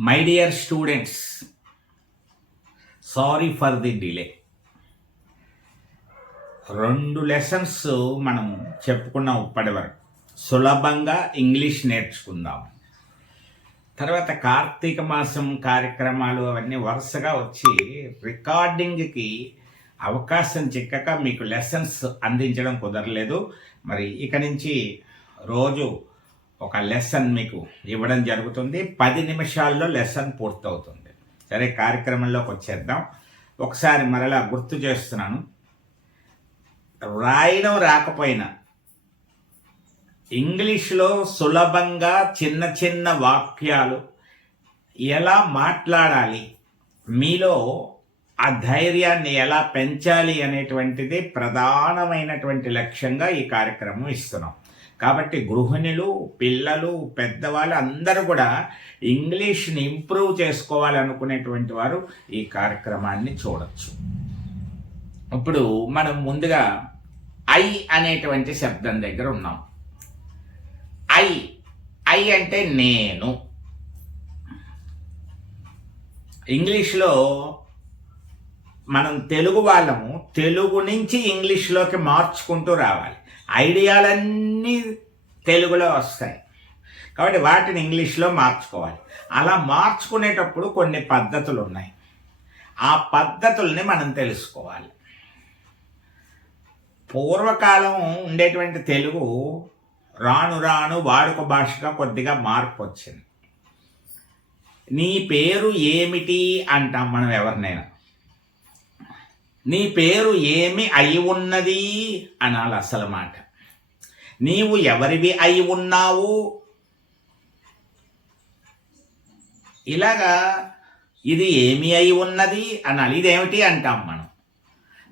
My dear students sorry for the delay రెండు lessons మనం చెప్పుకున్నాం ఇప్పటి వరకు సులభంగా ఇంగ్లీష్ నేర్చుకుందాం. తర్వాత కార్తీక మాసం కార్యక్రమాలు అవన్నీ వరుసగా వచ్చి రికార్డింగ్కి అవకాశం చిక్కక మీకు లెసన్స్ అందించడం కుదరలేదు. మరి ఇక నుంచి రోజు ఒక లెసన్ మీకు ఇవ్వడం జరుగుతుంది. పది నిమిషాల్లో లెసన్ పూర్తవుతుంది. సరే కార్యక్రమంలోకి వచ్చేద్దాం. ఒకసారి మరలా గుర్తు చేస్తున్నాను. రాయడం రాకపోయినా ఇంగ్లీష్లో సులభంగా చిన్న చిన్న వాక్యాలు ఎలా మాట్లాడాలి మీలో ఆ ధైర్యాన్ని ఎలా పెంచాలి అనేటువంటిది ప్రధానమైనటువంటి లక్ష్యంగా ఈ కార్యక్రమం ఇస్తున్నాం. కాబట్టి గృహిణులు పిల్లలు పెద్దవాళ్ళు అందరూ కూడా ఇంగ్లీష్ని ఇంప్రూవ్ చేసుకోవాలనుకునేటువంటి వారు ఈ కార్యక్రమాన్ని చూడొచ్చు. ఇప్పుడు మనం ముందుగా ఐ అనేటువంటి శబ్దం దగ్గర ఉన్నాం. ఐ ఐ అంటే నేను. ఇంగ్లీష్లో మనం తెలుగు వాళ్ళము తెలుగు నుంచి ఇంగ్లీష్లోకి మార్చుకుంటూ రావాలి. ఐడియాలన్నీ తెలుగులో వస్తాయి. కాబట్టి వాటిని ఇంగ్లీష్లో మార్చుకోవాలి. అలా మార్చుకునేటప్పుడు కొన్ని పద్ధతులు ఉన్నాయి ఆ పద్ధతుల్ని మనం తెలుసుకోవాలి. పూర్వకాలం ఉండేటువంటి తెలుగు రాను రాను వాడుక భాషగా కొద్దిగా మార్పు వచ్చింది నీ పేరు ఏమిటి అంటాం మనం ఎవరినైనా. నీ పేరు ఏమి అయి ఉన్నది? అనాలి అసలు మాట. నీవు ఎవరివి అయి ఉన్నావు? ఇలాగా ఇది ఏమి అయి ఉన్నది? అనాలి. ఇదేమిటి అంటాం మనం.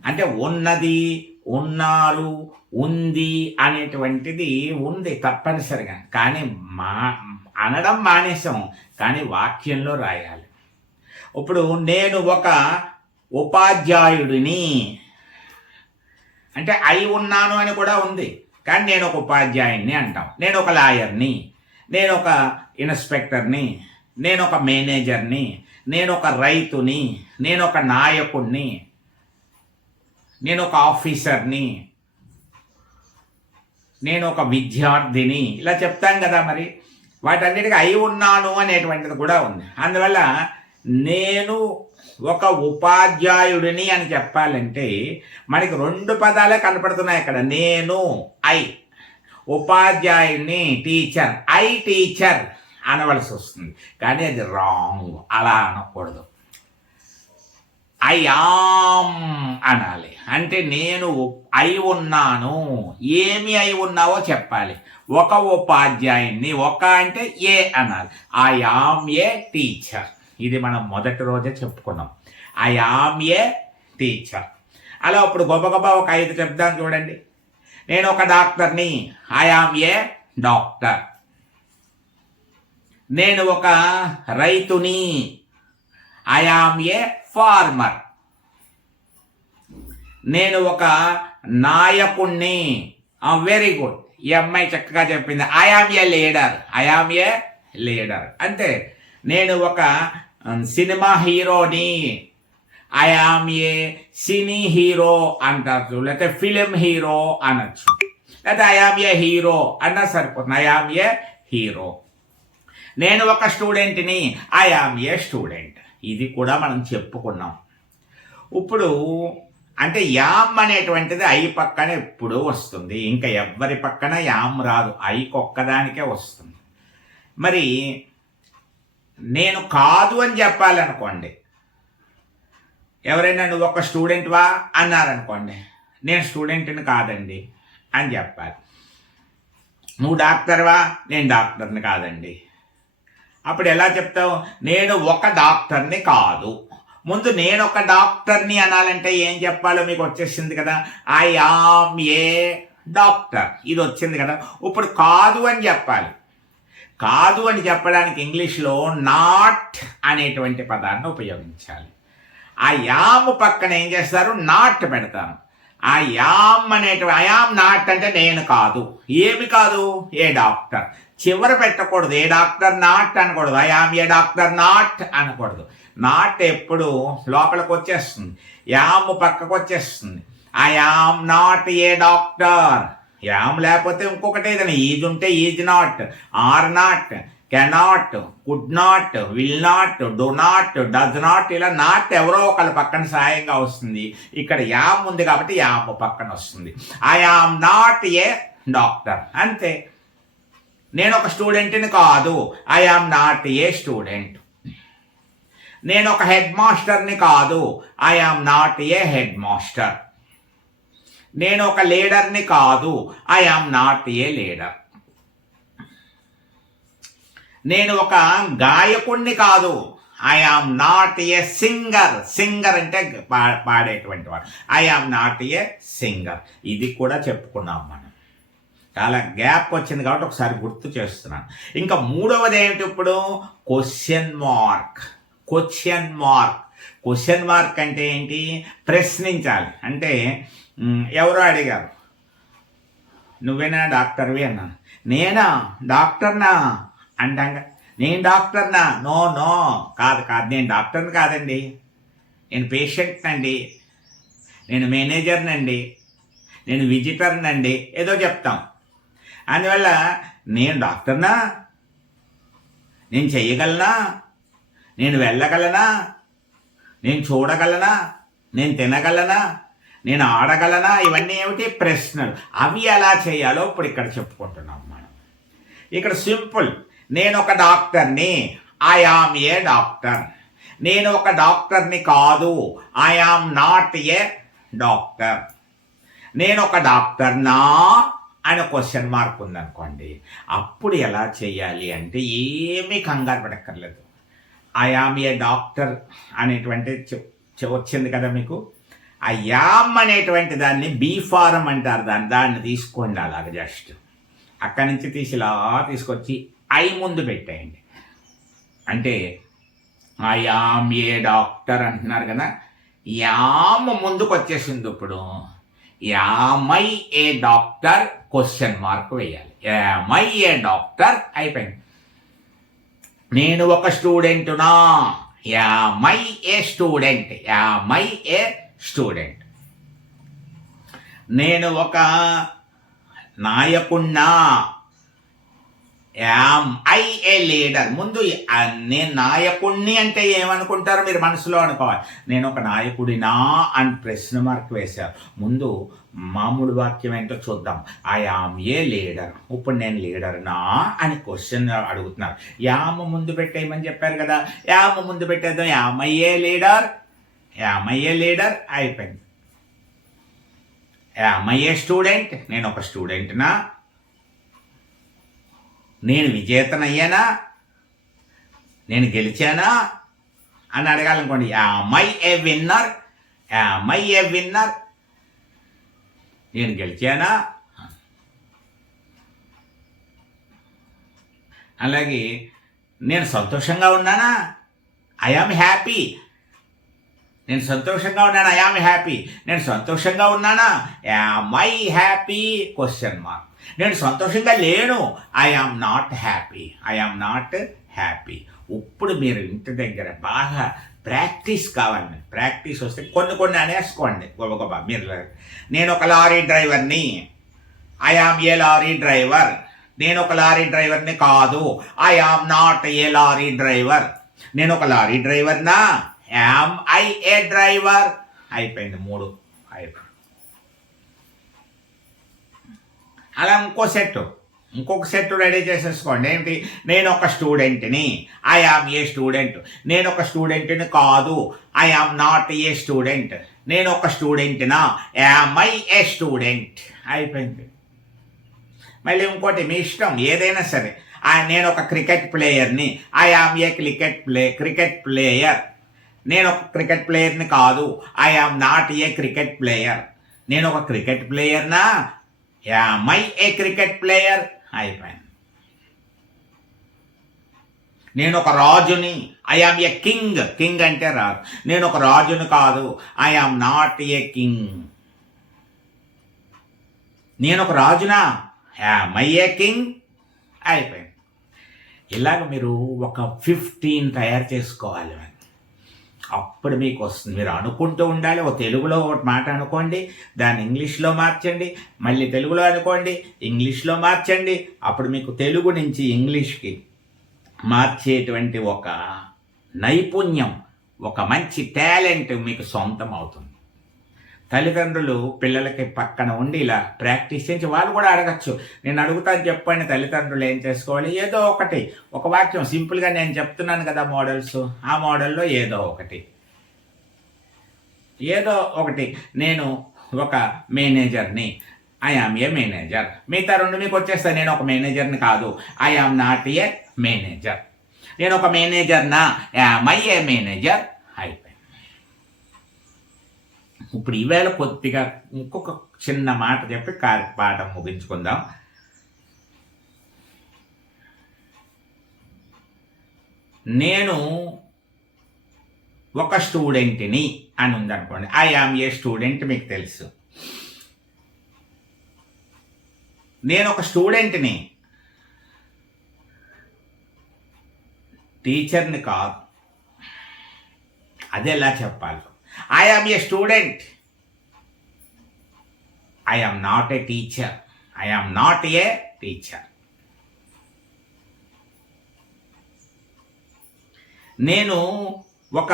అంటే ఉన్నది ఉన్నారు ఉంది అనేటువంటిది ఉంది తప్పనిసరిగా. కానీ మా అనడం మానేసాం కానీ వాక్యంలో రాయాలి. ఇప్పుడు నేను ఒక ఉపాధ్యాయుడిని. అంటే అయి ఉన్నాను అని కూడా ఉంది. కానీ నేను ఒక ఉపాధ్యాయుడిని అంటాం. నేను ఒక లాయర్ని. నేను ఒక ఇన్స్పెక్టర్ని. నేను ఒక మేనేజర్ని. నేను ఒక రైతుని. నేను ఒక నాయకుడిని నేను ఒక ఆఫీసర్ని. నేను ఒక విద్యార్థిని. ఇలా చెప్తాం కదా మరి. వాటన్నిటికీ అయి ఉన్నాను అనేటువంటిది కూడా ఉంది. అందువల్ల నేను ఒక ఉపాధ్యాయుడిని అని చెప్పాలంటే మనకి రెండు పదాలే కనపడుతున్నాయి ఇక్కడ నేను ఐ. ఉపాధ్యాయుడిని టీచర్. ఐ టీచర్ అనవలసి వస్తుంది. కానీ అది రాంగ్. అలా అనకూడదు. ఐ ఆమ్ అనాలి. అంటే నేను అయి ఉన్నాను. ఏమి అయి ఉన్నావో చెప్పాలి. ఒక ఉపాధ్యాయుణ్ణి. ఒక అంటే ఏ అనాలి. I am a teacher. ఇది మనం మొదటి రోజే చెప్పుకున్నాం. ఐ ఆమ్ ఏ టీచర్ అలా ఇప్పుడు గొప్ప గొప్ప ఒక ఐదు చెప్దాం చూడండి. నేను ఒక డాక్టర్ని. ఐ ఆమ్ ఏ డాక్టర్ నేను ఒక రైతుని. ఐ ఆమ్ ఏ ఫార్మర్ నేను ఒక నాయకుణ్ణి. వెరీ గుడ్ ఈ అమ్మాయి చక్కగా చెప్పింది. I am a leader I am a leader అంతే. నేను ఒక సినిమా హీరోని I am A cine hero అంటారు లేకపోతే ఫిలిం హీరో అనొచ్చు లేకపోతే ఐ ఆమ్ ఏ హీరో అన్నా సరిపోతుంది ఐ ఆమ్ ఏ హీరో నేను ఒక స్టూడెంట్ని ఐ ఆమ్ ఏ స్టూడెంట్ ఇది కూడా మనం చెప్పుకున్నాం ఇప్పుడు అంటే యామ్ అనేటువంటిది ఐ పక్కన ఎప్పుడూ వస్తుంది ఇంకా ఎవ్వరి పక్కన యామ్ రాదు ఐకి ఒక్కదానికే వస్తుంది మరి నేను కాదు అని చెప్పాలనుకోండి. ఎవరైనా నువ్వు ఒక స్టూడెంట్వా అన్నారనుకోండి. నేను స్టూడెంట్ని కాదండి అని చెప్పాలి. నువ్వు డాక్టర్వా నేను డాక్టర్ని కాదండి. అప్పుడు ఎలా చెప్తావు? నేను ఒక డాక్టర్ని కాదు. ముందు నేను ఒక డాక్టర్ని అనాలంటే ఏం చెప్పాలో మీకు వచ్చేసింది కదా? ఐ ఆమ్ ఏ డాక్టర్ ఇది వచ్చింది కదా? ఇప్పుడు కాదు అని చెప్పాలి. కాదు అని చెప్పడానికి ఇంగ్లీష్లో నాట్ అనేటువంటి పదాన్ని ఉపయోగించాలి. ఆ యామ్ పక్కన ఏం చేస్తారు? నాట్ పెడతాను ఆ యామ్ అనేటువంటి ఐ నాట్ అంటే నేను కాదు. ఏమి కాదు? A doctor. చివర పెట్టకూడదు. ఏ డాక్టర్ నాట్ అనకూడదు. ఐ ఏ డాక్టర్ నాట్ అనకూడదు. నాట్ ఎప్పుడు లోపలికి వచ్చేస్తుంది. యామ్ పక్కకు వచ్చేస్తుంది. I am not a doctor. Am లేకపోతే ఇంకొకటి ఏదైనా ఈజ్ ఉంటే is not are not cannot could not will not do not does not ఇలా నాట్ ఎవరో ఒకళ్ళ పక్కన సహాయంగా వస్తుంది. ఇక్కడ యామ్ ఉంది కాబట్టి యామ్ పక్కన వస్తుంది. I am not a doctor. అంతే. నేను ఒక స్టూడెంట్ని కాదు. I am not a student. నేను ఒక హెడ్ మాస్టర్ని కాదు. I am not a headmaster. నేను ఒక లీడర్ని కాదు. I am not a leader నేను ఒక గాయకుణ్ణి కాదు. I am not a singer singer అంటే పా- పాడేటువంటి వాడు. I am not a singer ఇది కూడా చెప్పుకున్నాం మనం. చాలా గ్యాప్ వచ్చింది కాబట్టి ఒకసారి గుర్తు చేస్తున్నాను. ఇంకా మూడవది ఏమిటి ఇప్పుడు? Question mark question mark question mark అంటే ఏంటి? ప్రశ్నించాలి. అంటే ఎవరో అడిగారు? నువ్వేనా డాక్టర్వి అన్నాను. నేనా? డాక్టర్నా? అంటాంగా నేను డాక్టర్నా? No no. కాదు కాదు నేను డాక్టర్ని కాదండి. నేను పేషెంట్ అండి నేను మేనేజర్నండి. నేను విజిటర్నండి. ఏదో చెప్తాం. అందువల్ల నేను డాక్టర్నా? నేను చెయ్యగలనా? నేను వెళ్ళగలనా? నేను చూడగలనా? నేను తినగలనా? నేను ఆడగలనా? ఇవన్నీ ఏమిటి? ప్రశ్నలు. అవి ఎలా చేయాలో ఇప్పుడు ఇక్కడ చెప్పుకుంటున్నాం మనం. ఇక్కడ సింపుల్. నేను ఒక డాక్టర్ని. I am a doctor? నేను ఒక డాక్టర్ని కాదు. I am not a doctor? నేను ఒక డాక్టర్నా? అని క్వశ్చన్ మార్క్ ఉందనుకోండి. అప్పుడు ఎలా చేయాలి అంటే ఏమీ కంగారు పడక్కర్లేదు. ఐ ఆమ్ ఏ డాక్టర్ అనేటువంటి చె- వచ్చింది కదా మీకు? ఆ యామ్ అనేటువంటి దాన్ని బీ ఫారం అంటారు. దాన్ని దాన్ని తీసుకోండి అలాగ జస్ట్. అక్కడి నుంచి తీసి ఇలా తీసుకొచ్చి ఐ ముందు పెట్టేయండి. అంటే ఆ యామ్ ఏ డాక్టర్ అంటున్నారు కదా. యామ్ ముందుకు వచ్చేసింది ఇప్పుడు. Am I a doctor? Question mark వేయాలి. Am I a doctor? అయిపోయింది. నేను ఒక స్టూడెంటునా? Am I a student? Am I a student. నేను ఒక నాయకున్నా యామ్ ఐ ఏ లీడర్. ముందు నేను నాయకుణ్ణి అంటే ఏమనుకుంటారు మీరు మనసులో అనుకోవాలి. నేను ఒక నాయకుడినా అని ప్రశ్న మార్క్ వేశారు. ముందు మామూలు వాక్యం ఏంటో చూద్దాం. I am a leader? ఇప్పుడు నేను లీడర్నా అని క్వశ్చన్ అడుగుతున్నారు. యామ ముందు పెట్టేయమని చెప్పారు కదా. యామ ముందు పెట్టేద్దాం. Am I a leader? Am I a leader? అయిపోయింది. Am I a student? నేను ఒక స్టూడెంట్నా? నేను విజేతనయ్యానా? నేను గెలిచానా? అని అడగాలనుకోండి అమ్మాయి ఏ విన్నర్? అమ్మాయి ఏ విన్నర్? నేను గెలిచానా? అలాగే నేను సంతోషంగా ఉన్నానా? ఐ ఆమ్ హ్యాపీ నేను సంతోషంగా ఉన్నాను? ఐ ఆమ్ హ్యాపీ నేను సంతోషంగా ఉన్నానా? మై హ్యాపీ క్వశ్చన్ మార్క్ నేను సంతోషంగా లేను. I am not happy I am not happy ఇప్పుడు మీరు ఇంటి దగ్గర బాగా ప్రాక్టీస్ కావాలి ప్రాక్టీస్ వస్తే కొన్ని కొన్ని అనేసుకోండి. గొప్ప మీరు నేను ఒక లారీ డ్రైవర్ని. I am a lorry driver. నేను ఒక లారీ డ్రైవర్ని కాదు. I am not a lorry driver. నేను ఒక లారీ డ్రైవర్నా? యామ్ ఐ ఏ డ్రైవర్ అయిపోయింది మూడు. అయిపోయింది అలా ఇంకో సెట్ ఇంకొక సెట్ రెడీ చేసేసుకోండి. ఏంటి? నేను ఒక స్టూడెంట్ని. ఐ ఆమ్ ఏ స్టూడెంట్ నేను ఒక స్టూడెంట్ని కాదు. I am not a student నేను ఒక స్టూడెంట్నా? యామ్ ఐ ఏ స్టూడెంట్ అయిపోయింది. మళ్ళీ ఇంకోటి మీ ఇష్టం ఏదైనా సరే. ఆ, నేను ఒక cricket ప్లేయర్ని. I am a cricket play cricket player నేను ఒక క్రికెట్ ప్లేయర్ని కాదు. I am not a cricket player నేను ఒక క్రికెట్ ప్లేయర్నా మై ఏ క్రికెట్ ప్లేయర్ అయిపోయింది. నేను ఒక రాజుని. I am a king king అంటే రాజు. నేను ఒక రాజుని కాదు. I am not a king నేను ఒక రాజునా? మై ఏ కింగ్ అయిపోయింది. ఇలాగ మీరు ఒక ఫిఫ్టీన్ తయారు చేసుకోవాలి అప్పుడు మీకు వస్తుంది. మీరు అనుకుంటూ ఉండాలి. ఓ తెలుగులో ఒక మాట అనుకోండి దాన్ని ఇంగ్లీష్లో మార్చండి మళ్ళీ తెలుగులో అనుకోండి ఇంగ్లీష్లో మార్చండి. అప్పుడు మీకు తెలుగు నుంచి ఇంగ్లీష్కి మార్చేటువంటి ఒక నైపుణ్యం ఒక మంచి టాలెంట్ మీకు సొంతం అవుతుంది. తల్లిదండ్రులు పిల్లలకి పక్కన ఉండి ఇలా ప్రాక్టీస్ చేసి వాళ్ళు కూడా అడగచ్చు. నేను అడుగుతాను చెప్పండి తల్లిదండ్రులు ఏం చేసుకోవాలి? ఏదో ఒకటి. ఒక వాక్యం సింపుల్గా నేను చెప్తున్నాను కదా మోడల్స్. ఆ మోడల్లో ఏదో ఒకటి. ఏదో ఒకటి. నేను ఒక మేనేజర్ని. ఐ ఆమ్ ఏ మేనేజర్ మిగతా రెండు మీకు వచ్చేస్తా నేను ఒక మేనేజర్ని కాదు. I am not a manager నేను ఒక మేనేజర్నా? యామ్ ఐ ఏ మేనేజర్ అయిపోయింది ఇప్పుడు ఈవేళ కొద్దిగా ఇంకొక చిన్న మాట చెప్పి కార్ పాఠం ముగించుకుందాం. నేను ఒక స్టూడెంట్ని అని ఉందనుకోండి ఐ ఆమ్ ఏ స్టూడెంట్ మీకు తెలుసు. నేను ఒక స్టూడెంట్ని టీచర్ని కాదు. అది ఎలా చెప్పాలి? I am a student I am not a teacher I am not a teacher నేను ఒక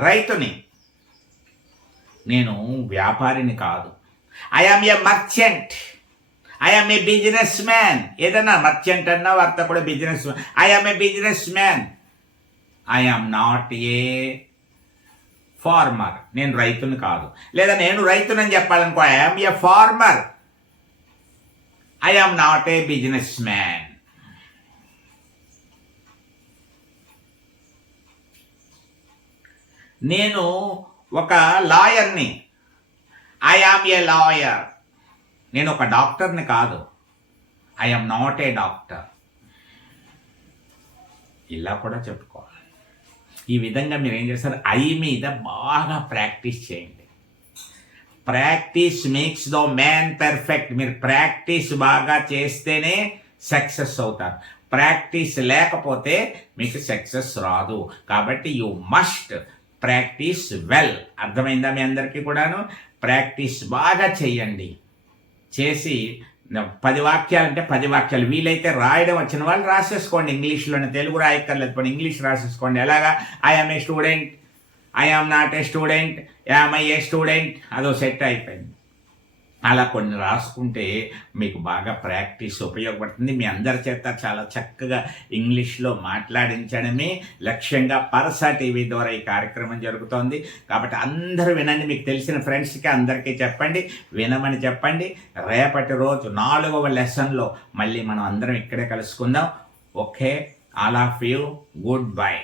రైతుని. నేను వ్యాపారిని కాదు. I am a merchant I am a businessman ఏదన్నా మర్చెంట్ అన్నా వర్తకుడు business I am a businessman I am not a farmer. నేను రైతుని కాదు. లేదా నేను రైతునని చెప్పాలనుకో I'm a farmer I am not a businessman నేను ఒక లాయర్ని. ఐ ఆమ్ ఏ లాయర్ నేను ఒక డాక్టర్ని కాదు. I am not a doctor ఇలా కూడా చెప్పుకోవాలి. ఈ విధంగా మీరు ఏం చేస్తారు? ఐ మీద బాగా ప్రాక్టీస్ చేయండి. Practice makes the man perfect. మీరు ప్రాక్టీస్ బాగా చేస్తేనే సక్సెస్ అవుతారు. ప్రాక్టీస్ లేకపోతే మీకు సక్సెస్ రాదు. కాబట్టి యు మస్ట్ ప్రాక్టీస్ వెల్. అర్థమైందా మీ అందరికీ కూడాను? ప్రాక్టీస్ బాగా చేయండి. చేసి పది వాక్యాలు అంటే పది వాక్యాలు. వీలైతే రాయడం వచ్చిన వాళ్ళు రాసేసుకోండి. ఇంగ్లీష్లోనే తెలుగు రాయక్కర్లేదు పోనీ ఇంగ్లీష్ రాసేసుకోండి. ఎలాగా? I am a student I am not a student I am I a student అదో సెట్ అయిపోయింది. అలా కొన్ని రాసుకుంటే మీకు బాగా ప్రాక్టీస్ ఉపయోగపడుతుంది. మీ అందరి చేత చాలా చక్కగా ఇంగ్లీష్లో మాట్లాడించడమే లక్ష్యంగా పరసా టీవీ ద్వారా ఈ కార్యక్రమం జరుగుతోంది. కాబట్టి అందరూ వినండి. మీకు తెలిసిన ఫ్రెండ్స్కి అందరికీ చెప్పండి. వినమని చెప్పండి. రేపటి రోజు నాలుగవ లెసన్లో మళ్ళీ మనం అందరం ఇక్కడే కలుసుకుందాం. Okay. All of you. Goodbye.